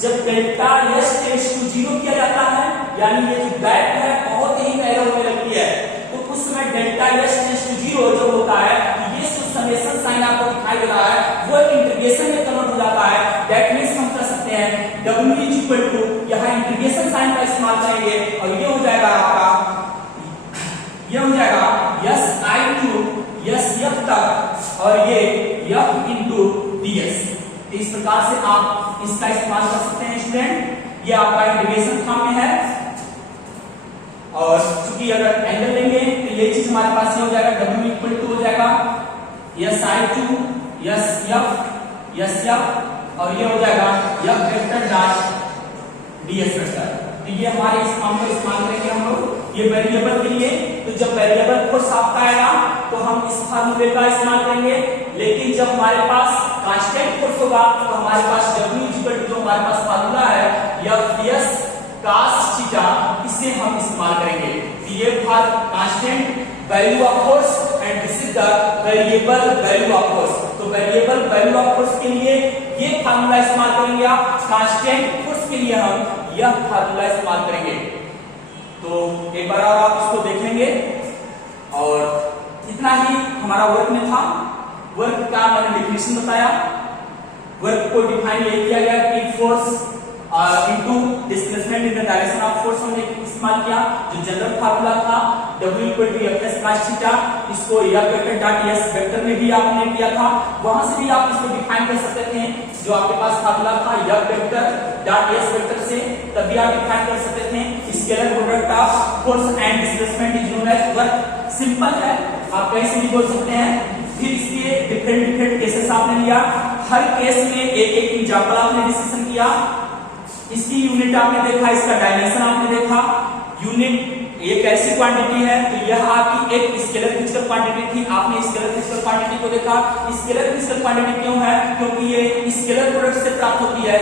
जब डेल्टा एस टेंड्स टू 0 किया जाता है, यानी ये जो गैप है बहुत ही नैरो होने लगती है, तो उस समय डेल्टा एस टेंड्स टू 0 जो होता है, ये जो समेशन साइन आपको दिखाई दे रहा है वो इंटीग्रेशन में कन्वर्ट हो जाता है। दैट मींस हम कर सकते हैं w इज इक्वल टू, यहां इंटीग्रेशन साइन का इस्तेमाल करेंगे और ये हो जाएगा आपका, ये हो जाएगा S I to S F तक और ये एफ इनटू डीएस। इस प्रकार से आप इसका इस्तेमाल कर सकते हैं स्टूडेंट। ये आपका इंटीग्रेशन फॉर्म में है और चूंकि अगर एंगल लेंगे तो ये चीज हमारे पास ये हो जाएगा w इक्वल टू हो जाएगा S I to S F और ये हो जाएगा F vector dot DS vector. तो ये हमारे इस फॉर्म को इस्तेमाल करेंगे हम लोग ये वेरिएबल के लिए। तो जब वेरिएबल फोर्स आपका आएगा तो हम इस फार्मूले का इस्तेमाल करेंगे, लेकिन जब हमारे पास कांस्टेंट फोर्स होगा तो हमारे पास w इक्वल टू जो हमारे पास फार्मूला है एफ एस cos थीटा, इसे हम इस्तेमाल करेंगे। ये for constant value of force and this is the variable value of force. तो वेरिएबल वैल्यू ऑफ फोर्स के लिए ये फार्मूला इस्तेमाल करेंगे आप, कांस्टेंट फोर्स के लिए हम यह फार्मूला इस्तेमाल करेंगे। तो एक बार और आप इसको देखेंगे और इतना ही हमारा वर्क में था। वर्क का मैंने डेफिनेशन बताया, वर्क को डिफाइन यही किया गया कि force into displacement in the direction of force हमने इस्तेमाल किया। जो जनरल फार्मूला था w equal to F S cos theta, इसको F vector dot S vector में भी आपने किया था, वहां से भी आप इसको डिफाइन कर सकते थे। जो आपके पास फार्मूला था F vector dot S vector से, तभी आप डिफाइन कर सकते थे। Scalar product of force and displacement is known as work. Simple है, आप कहीं से भी बोल सकते हैं। फिर इसके डिफरेंट केसेस आपने लिया, हर केस में एक एग्जांपल आपने डिस्कशन किया। इसकी यूनिट आपने देखा, इसका डायमेंशन आपने देखा। यूनिट एक ऐसी क्वांटिटी है, तो यह आपकी एक स्केलर फिजिकल क्वांटिटी थी, आपने स्केलर फिजिकल क्वांटिटी को देखा। स्केलर फिजिकल क्वांटिटी क्यों है? क्योंकि ये स्केलर प्रोडक्ट से प्राप्त होती है।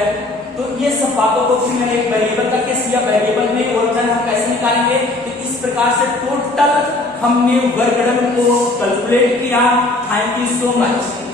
तो ये सब बातों को फिर मैंने एक वेरिएबल का केस लिया, वेरिएबल में वर्क डन हम कैसे निकालेंगे, तो इस प्रकार से टोटल हमने वर्क डन को कैलकुलेट किया। Thank you so much.